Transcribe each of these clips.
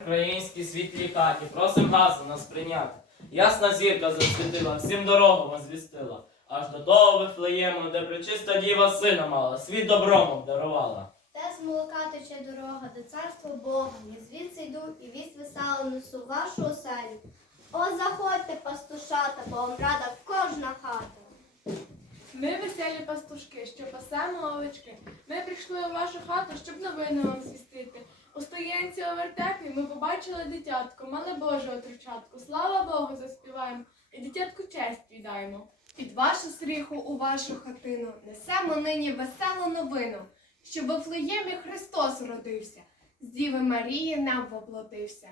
Українські світлі хаті, просим газу нас прийняти. Ясна зірка засвітила, всім дорогу возвістила. Аж до того Вифлеєму, де пречиста діва сина мала, світ добром обдарувала. Те з молока тече дорога до царства Бога. Я звідси йду і вість весело несу вашу оселю. О, заходьте, пастушата, бо вам рада кожна хата. Ми веселі пастушки, що пасемо овечки. Ми прийшли у вашу хату, щоб новини вам звістити. У стоянці у вертепі ми побачили дитятко, мале Боже отручатку. Слава Богу, заспіваємо і дитятку честь віддаємо. Під вашу стріху у вашу хатину несемо нині веселу новину, що в Вифлеємі Христос родився, з Діви Марії нам воплотився.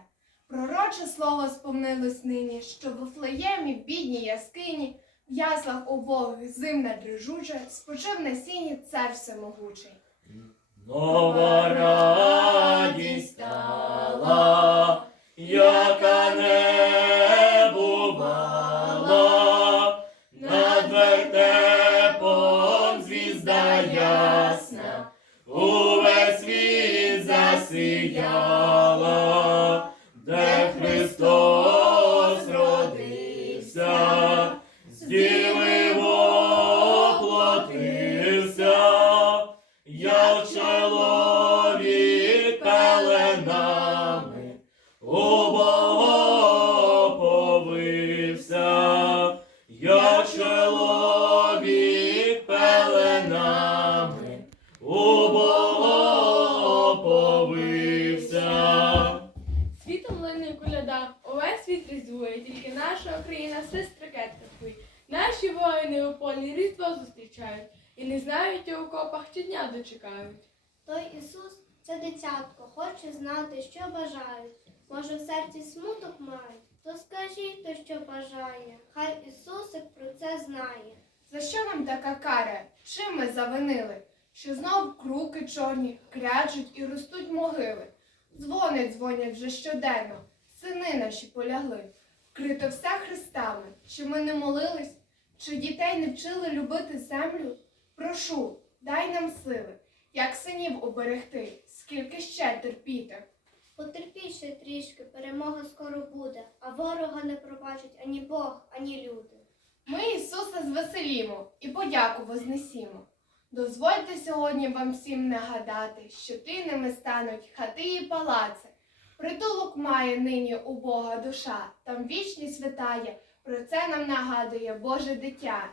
Пророче слово сповнилось нині, що в Вифлеємі в бідній яскині, в яслах убогих зимна дрижуча, спочив на сіні цар всемогучий. Нова радість стала, яка не зустрічають і не знають у окопах чи дня дочекають. Той Ісус це дитятко, хоче знати, що бажає. Може, в серці смуток має, то скажіть то, що бажає. Хай Ісусик про це знає. За що нам така кара? Чим ми завинили? Що знов круки чорні крячуть і ростуть могили. Дзвони дзвонять вже щоденно, сини наші полягли. Вкрито все хрестами. Чи ми не молились? Чи дітей не вчили любити землю? Прошу, дай нам сили, як синів оберегти, скільки ще терпіти. Потерпіть ще трішки, перемога скоро буде, а ворога не пробачать ані Бог, ані люди. Ми Ісуса звеселімо і подяку вознесімо. Дозвольте сьогодні вам всім нагадати, що тинами стануть хати і палаци. Притулок має нині у Бога душа, там вічність витає, про це нам нагадує Боже дитя.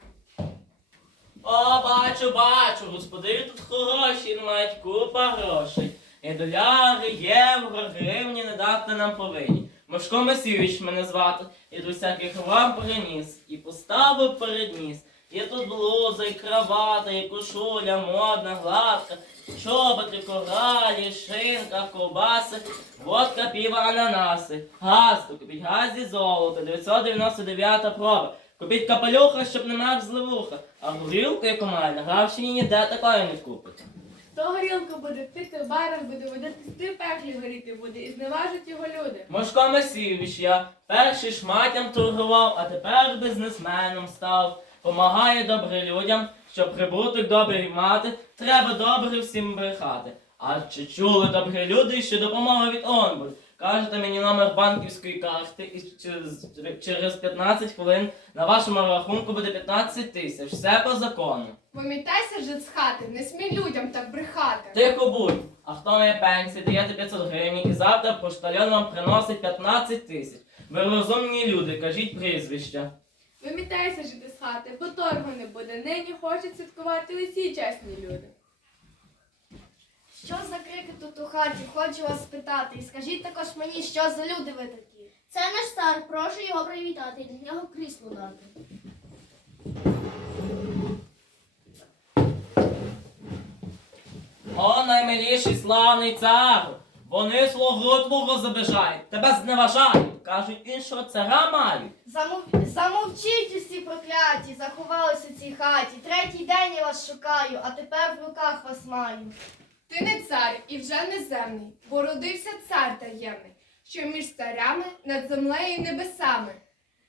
О, бачу, бачу, господи тут хороші, мають купа грошей. І доляри, євро, гривні не дати нам повинні. Мошко Месійович мене звати, і до всяких вам приніс, і поставив перед ніс. Є тут блуза, і кравата, і кошуля, модна, гладка, чоботи, коралі, шинка, ковбаси, водка, піва, ананаси. Газ, то купіть газ зі золота, 999 проба. Купіть капелюха, щоб не мерзли вуха, а горілку, яку має, на Гравщині ніде такої не купить. Хто горілку буде пити в барах, буде водити сти пеклі горіти буде, і зневажать його люди. Мошко Месійович, я перший шматям торгував, а тепер бізнесменом став. Помагає добре людям, щоб прибуток добрий мати, треба добре всім брехати. А чи чули добрі люди, що допомога від ОНБУ? Кажете мені номер банківської карти, і через, через 15 хвилин на вашому рахунку буде 15 тисяч. Все по закону. Вимітайся же з хати, не смій людям так брехати. Тихо будь. А хто має пенсії, даєте 500 гривень і завтра поштальон вам приносить 15 тисяч. Ви розумні люди, кажіть прізвища. Вимітайся жити хати, бо торгу не буде. Нині хочуть святкувати усі чесні люди. Що за крики тут у хаті? Хочу вас спитати. І скажіть також мені, що за люди ви такі? Це наш цар, прошу його привітати і для нього крісло дати. О, наймиліший славний цару! Вони слугу твого забажають, тебе зневажають, кажуть, іншого цара мають. Замов... Замовчіть усі прокляті, заховалися в цій хаті. Третій день я вас шукаю, а тепер в руках вас маю. Ти не цар і вже не земний, бо родився цар таємний, що між царями над землею і небесами.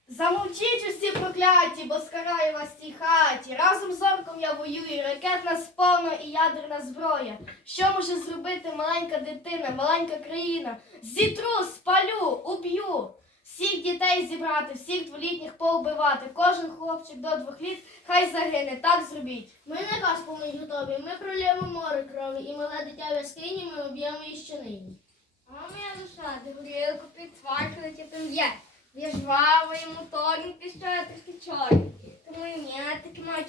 Замовчіть усі прокляті, бо скараю вас в цій хаті. Разом з я воюю, ракетна сповна і ядерна зброя. Що може зробити маленька дитина, маленька країна? Зітру, спалю, уб'ю. Всіх дітей зібрати, всіх дволітніх поубивати. Кожен хлопчик до двох літ хай загине. Так зробіть. Ми не газ повний готові, ми прольємо море крові, і мале дитя в яскині ми об'ємо і щенині. А моя душа, ти горілку підсвачувати там є. Є жвавий, що я такі чорники. Ні, такі мене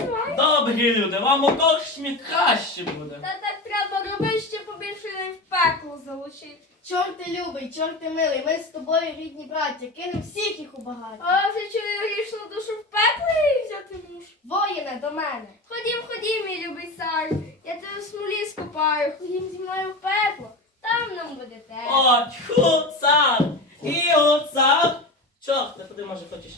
називає? Добрі люди, вам у кошмі краще буде. Та так треба робити, щоб побільше не в пекло залучити. Чорти любий, чорти милий, ми з тобою рідні браття, кинем всіх їх у багаття. А вже чую грішну душу в пекло і взяти муж. Воїне до мене. Ходім, ходім, мій любий цар. Я тебе в смолі скопаю. Ходім зі мною в пекло. Там нам буде те. О, тьху, цар! Іо, цар! Чорт, ти куди може хочеш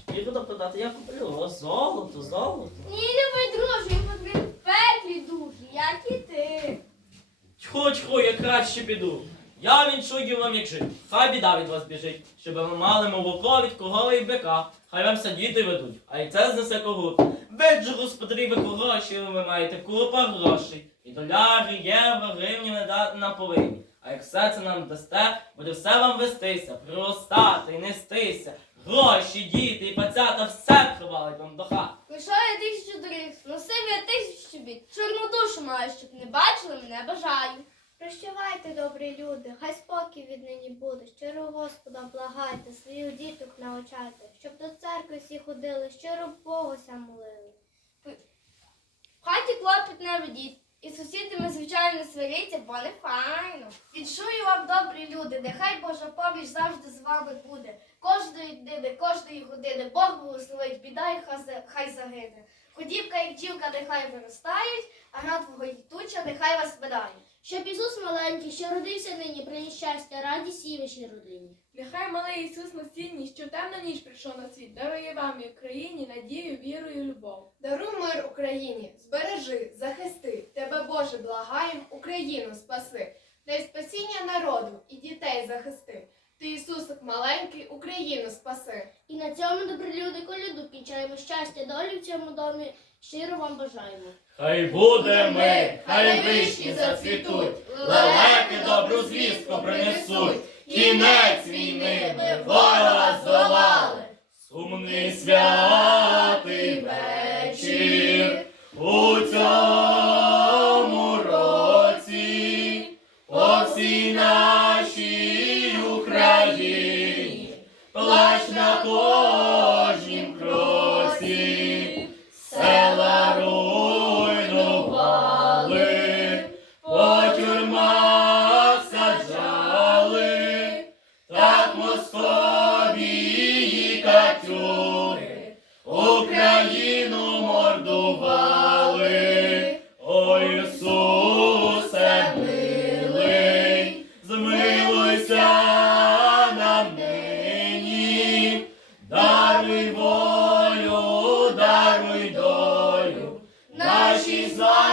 продати? Я куплю. О, золото, золото. Ні, любий друже, потрібен в пеклі дуже, як і ти. Тьху, тьху, я краще піду. Я віншую вам, як жити. Хай біда від вас біжить, щоб ви мали молоко від корови і бика. Хай вам діти ведуть, а й це знесе когут. Ж господарі ви гроші, ви маєте купа грошей. І доляри, євро, гривні не дати нам повинні. А як все це нам дасте, буде все вам вестися, приростати і нестися. Гроші, діти і пацята все привалить вам до хат. Лишаю я тисячу доріг, носив я тисячу бід. Чорну душу маю, щоб не бачили, мене бажаю. Прощавайте, добрі люди, хай спокій віднині буде. Щиро Господа благайте, своїх діток навчайте, щоб до церкви всі ходили, щиро Богуся молили. В хаті клопіт не ведіть, і сусідами, звичайно, сваріться, бо не файно. Відчую вам, добрі люди, нехай Божа поміч завжди з вами буде. Кожної днини, кожної години Бог благословить, біда і хай- загине. Ходівка і бджілка нехай виростають, а гра твого туча нехай вас минає. Щоб Ісус маленький, що родився нині, приніс щастя, радість і вашій родині. Нехай малий Ісус на стіні, що в темну ніч прийшов на світ, дарує вам і Україні надію, віру і любов. Даруй мир Україні, збережи, захисти, тебе, Боже, благаєм, Україну спаси, дай спасіння народу і дітей захисти. Ти, Ісусик маленький, Україну спаси. На цьому, добрі люди, коляду кінчаємо щастя, долі в цьому домі. Щиро вам бажаємо. Хай буде мир, хай вишні зацвітуть, лелеки добру звістку принесуть. Кінець війни ми ворога здолали. Сумний святий You. He's not.